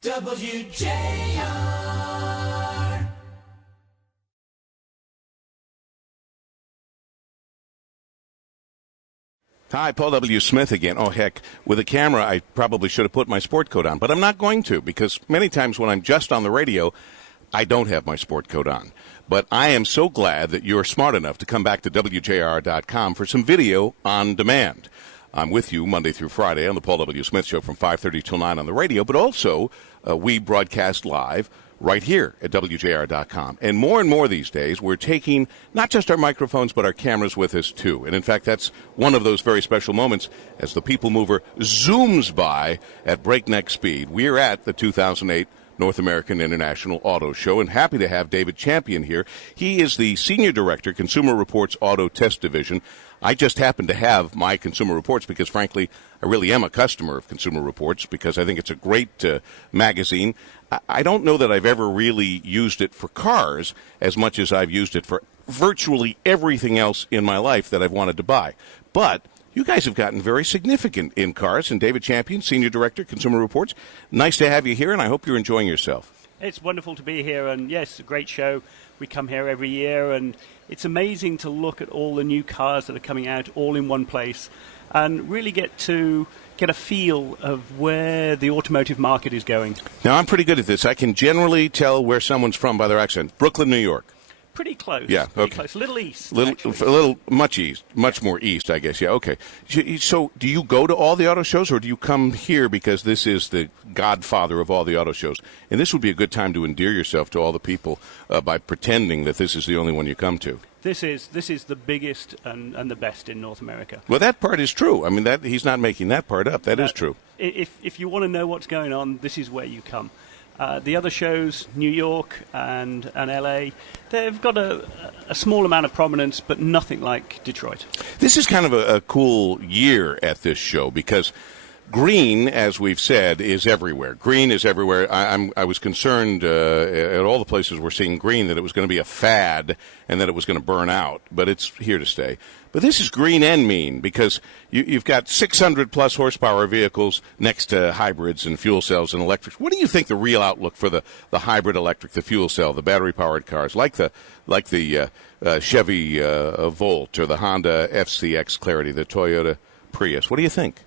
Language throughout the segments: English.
WJR. Hi, Paul W. Smith again. Oh, heck, with a camera, I probably should have put my sport coat on, but I'm not going to because many times when I'm just on the radio, I don't have my sport coat on. But I am so glad that you're smart enough to come back to WJR.com for some video on demand. I'm with you Monday through Friday on the Paul W. Smith Show from 5:30 till 9 on the radio, but also we broadcast live right here at WJR.com. And more these days, we're taking not just our microphones, but our cameras with us, too. And, in fact, that's one of those very special moments as the People Mover zooms by at breakneck speed. We're at the 2008 North American International Auto Show, and happy to have David Champion here. He is the Senior Director, Consumer Reports Auto Test Division. I just happen to have my Consumer Reports because, frankly, I really am a customer of Consumer Reports because I think it's a great magazine. I don't know that I've ever really used it for cars as much as I've used it for virtually everything else in my life that I've wanted to buy. But you guys have gotten very significant in cars, and David Champion, Senior Director, Consumer Reports, nice to have you here, and I hope you're enjoying yourself. It's wonderful to be here, and yes, a great show. We come here every year, and it's amazing to look at all the new cars that are coming out all in one place and really get a feel of where the automotive market is going. Now, I'm pretty good at this. I can generally tell where someone's from by their accent. Brooklyn, New York. Pretty close. Yeah, pretty okay. Close. A little east. Much east. Much more east, I guess. Yeah, okay. So do you go to all the auto shows, or do you come here because this is the godfather of all the auto shows? And this would be a good time to endear yourself to all the people by pretending that this is the only one you come to. This is the biggest and the best in North America. Well, that part is true. I mean, that he's not making that part up. That is true. If you want to know what's going on, this is where you come. The other shows, New York and LA, they've got a small amount of prominence, but nothing like Detroit. This is kind of a cool year at this show because green, as we've said, is everywhere. Green is everywhere. I was concerned at all the places we're seeing green that it was going to be a fad and that it was going to burn out, but it's here to stay. But this is green and mean because you've got 600-plus horsepower vehicles next to hybrids and fuel cells and electrics. What do you think the real outlook for the hybrid electric, the fuel cell, the battery-powered cars, like the Chevy Volt or the Honda FCX Clarity, the Toyota Prius? What do you think?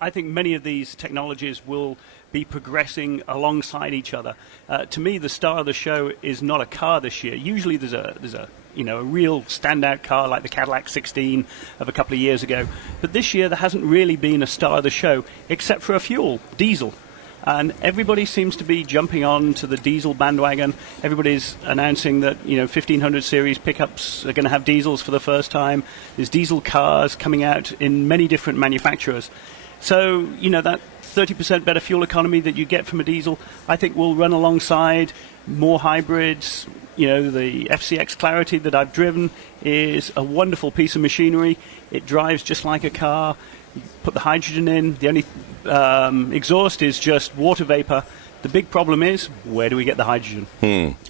I think many of these technologies will be progressing alongside each other. To me, the star of the show is not a car this year. Usually there's a real standout car like the Cadillac 16 of a couple of years ago. But this year there hasn't really been a star of the show except for a fuel, diesel. And everybody seems to be jumping on to the diesel bandwagon. Everybody's announcing that 1500 series pickups are going to have diesels for the first time. There's diesel cars coming out in many different manufacturers. So, that 30% better fuel economy that you get from a diesel, I think will run alongside more hybrids. The FCX Clarity that I've driven is a wonderful piece of machinery. It drives just like a car. You put the hydrogen in. The only exhaust is just water vapor. The big problem is, where do we get the hydrogen?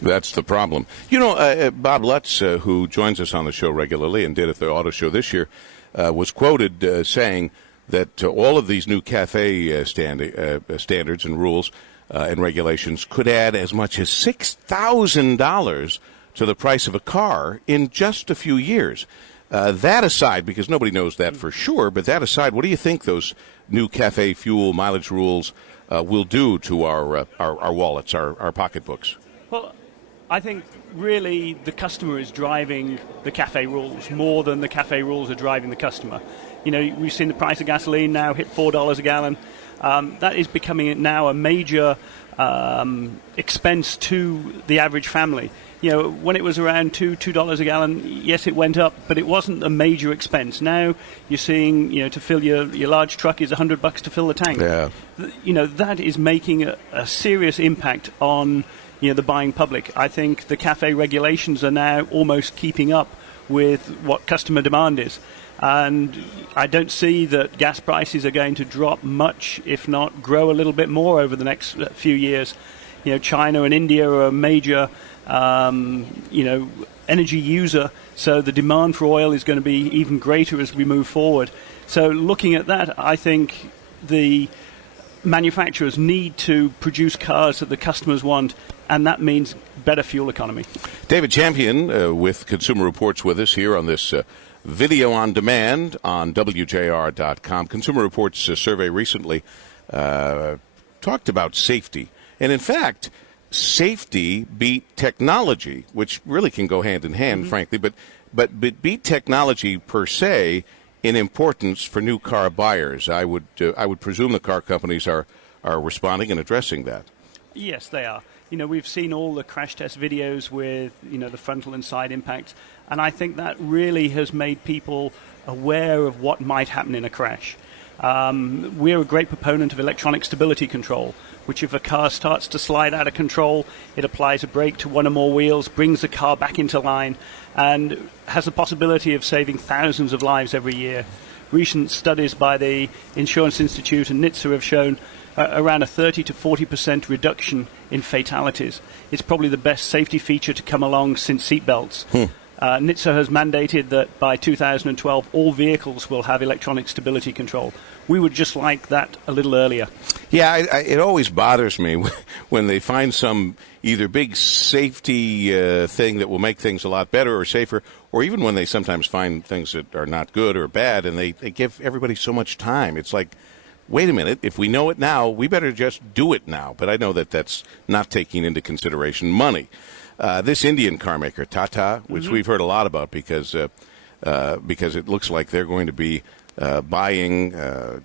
That's the problem. Bob Lutz, who joins us on the show regularly and did at the auto show this year, was quoted saying that all of these new CAFE standards and rules and regulations could add as much as $6,000 to the price of a car in just a few years. That aside, because nobody knows that for sure, but that aside, what do you think those new CAFE fuel mileage rules will do to our wallets, our pocketbooks? Well, I think really the customer is driving the CAFE rules more than the CAFE rules are driving the customer. We've seen the price of gasoline now hit $4 a gallon. That is becoming now a major expense to the average family. When it was around $2 a gallon, yes, it went up, but it wasn't a major expense. Now you're seeing, to fill your large truck is $100 to fill the tank. Yeah. That is making a serious impact on the buying public. I think the CAFE regulations are now almost keeping up with what customer demand is. And I don't see that gas prices are going to drop much, if not grow a little bit more over the next few years. China and India are a major, energy user, so the demand for oil is going to be even greater as we move forward. So looking at that, I think the manufacturers need to produce cars that the customers want, and that means better fuel economy. David Champion with Consumer Reports with us here on this video on demand on WJR.com. Consumer Reports survey recently talked about safety. And in fact, safety beat technology, which really can go hand in hand, frankly, but beat technology per se in importance for new car buyers. I would presume the car companies are responding and addressing that. Yes, they are. We've seen all the crash test videos with, the frontal and side impacts, and I think that really has made people aware of what might happen in a crash. We're a great proponent of electronic stability control, which if a car starts to slide out of control, it applies a brake to one or more wheels, brings the car back into line, and has the possibility of saving thousands of lives every year. Recent studies by the Insurance Institute and NHTSA have shown around a 30 to 40% reduction in fatalities. It's probably the best safety feature to come along since seatbelts. NHTSA has mandated that by 2012 all vehicles will have electronic stability control. We would just like that a little earlier. Yeah, it always bothers me when they find some either big safety thing that will make things a lot better or safer, or even when they sometimes find things that are not good or bad, and they give everybody so much time. It's like, wait a minute, if we know it now, we better just do it now. But I know that that's not taking into consideration money. This Indian car maker, Tata, which we've heard a lot about because it looks like they're going to be buying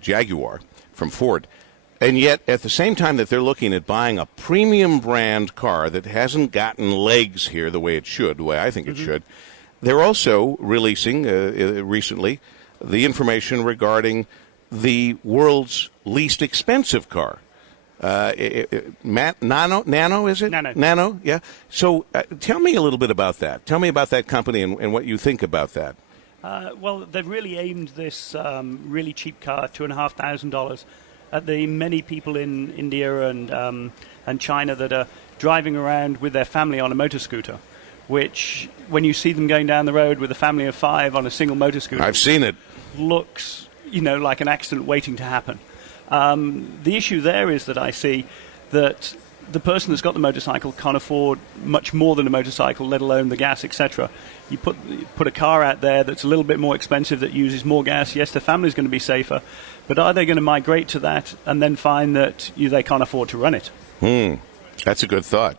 Jaguar from Ford. And yet, at the same time that they're looking at buying a premium brand car that hasn't gotten legs here the way it should, the way I think it should, they're also releasing recently the information regarding the world's least expensive car. Nano, is it? Nano, yeah. So tell me a little bit about that. Tell me about that company and what you think about that. Well, they've really aimed this really cheap car, $2,500, at the many people in India and China that are driving around with their family on a motor scooter, which, when you see them going down the road with a family of 5 on a single motor scooter, I've seen it. Looks, like an accident waiting to happen. The issue there is that I see that the person that's got the motorcycle can't afford much more than a motorcycle, let alone the gas, etc. You put a car out there that's a little bit more expensive, that uses more gas. Yes, the family's going to be safer, but are they going to migrate to that and then find that they can't afford to run it? That's a good thought.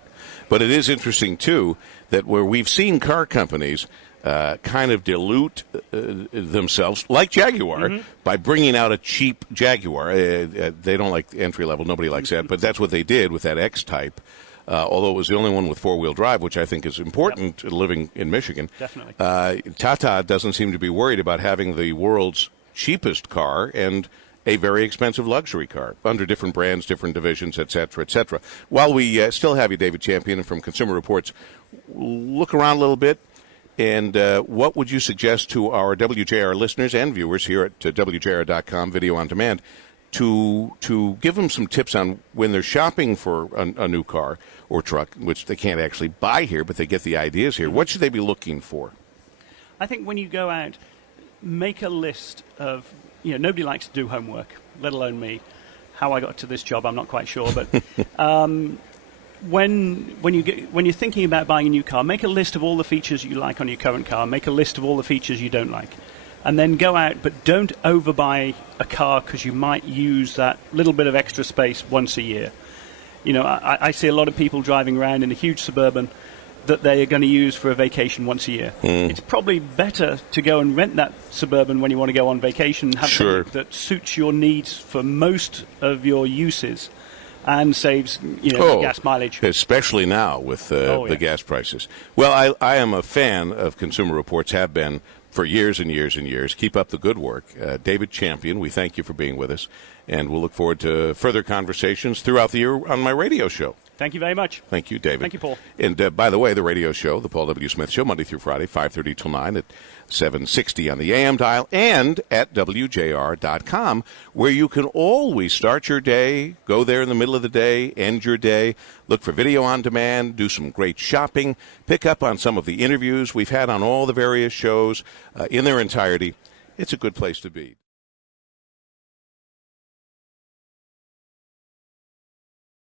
But it is interesting, too, that where we've seen car companies kind of dilute themselves, like Jaguar, by bringing out a cheap Jaguar. They don't like entry level. Nobody likes that. But that's what they did with that X-Type, although it was the only one with four-wheel drive, which I think is important living in Michigan. Definitely. Tata doesn't seem to be worried about having the world's cheapest car and a very expensive luxury car under different brands, different divisions, et cetera, et cetera. While we still have you, David Champion, from Consumer Reports, look around a little bit. And what would you suggest to our WJR listeners and viewers here at WJR.com, video on demand, to give them some tips on when they're shopping for a new car or truck, which they can't actually buy here, but they get the ideas here? What should they be looking for? I think when you go out, make a list of, nobody likes to do homework, let alone me. How I got to this job, I'm not quite sure, but when you're thinking about buying a new car, make a list of all the features you like on your current car. Make a list of all the features you don't like. And then go out, but don't overbuy a car because you might use that little bit of extra space once a year. I see a lot of people driving around in a huge Suburban that they are going to use for a vacation once a year. It's probably better to go and rent that Suburban when you want to go on vacation and have something that suits your needs for most of your uses and saves gas mileage. Especially now with the gas prices. Well, I am a fan of Consumer Reports, have been for years and years and years. Keep up the good work. David Champion, we thank you for being with us, and we'll look forward to further conversations throughout the year on my radio show. Thank you very much. Thank you, David. Thank you, Paul. And by the way, the radio show, the Paul W. Smith Show, Monday through Friday, 5:30 till 9 at 760 on the AM dial and at WJR.com, where you can always start your day, go there in the middle of the day, end your day, look for video on demand, do some great shopping, pick up on some of the interviews we've had on all the various shows in their entirety. It's a good place to be.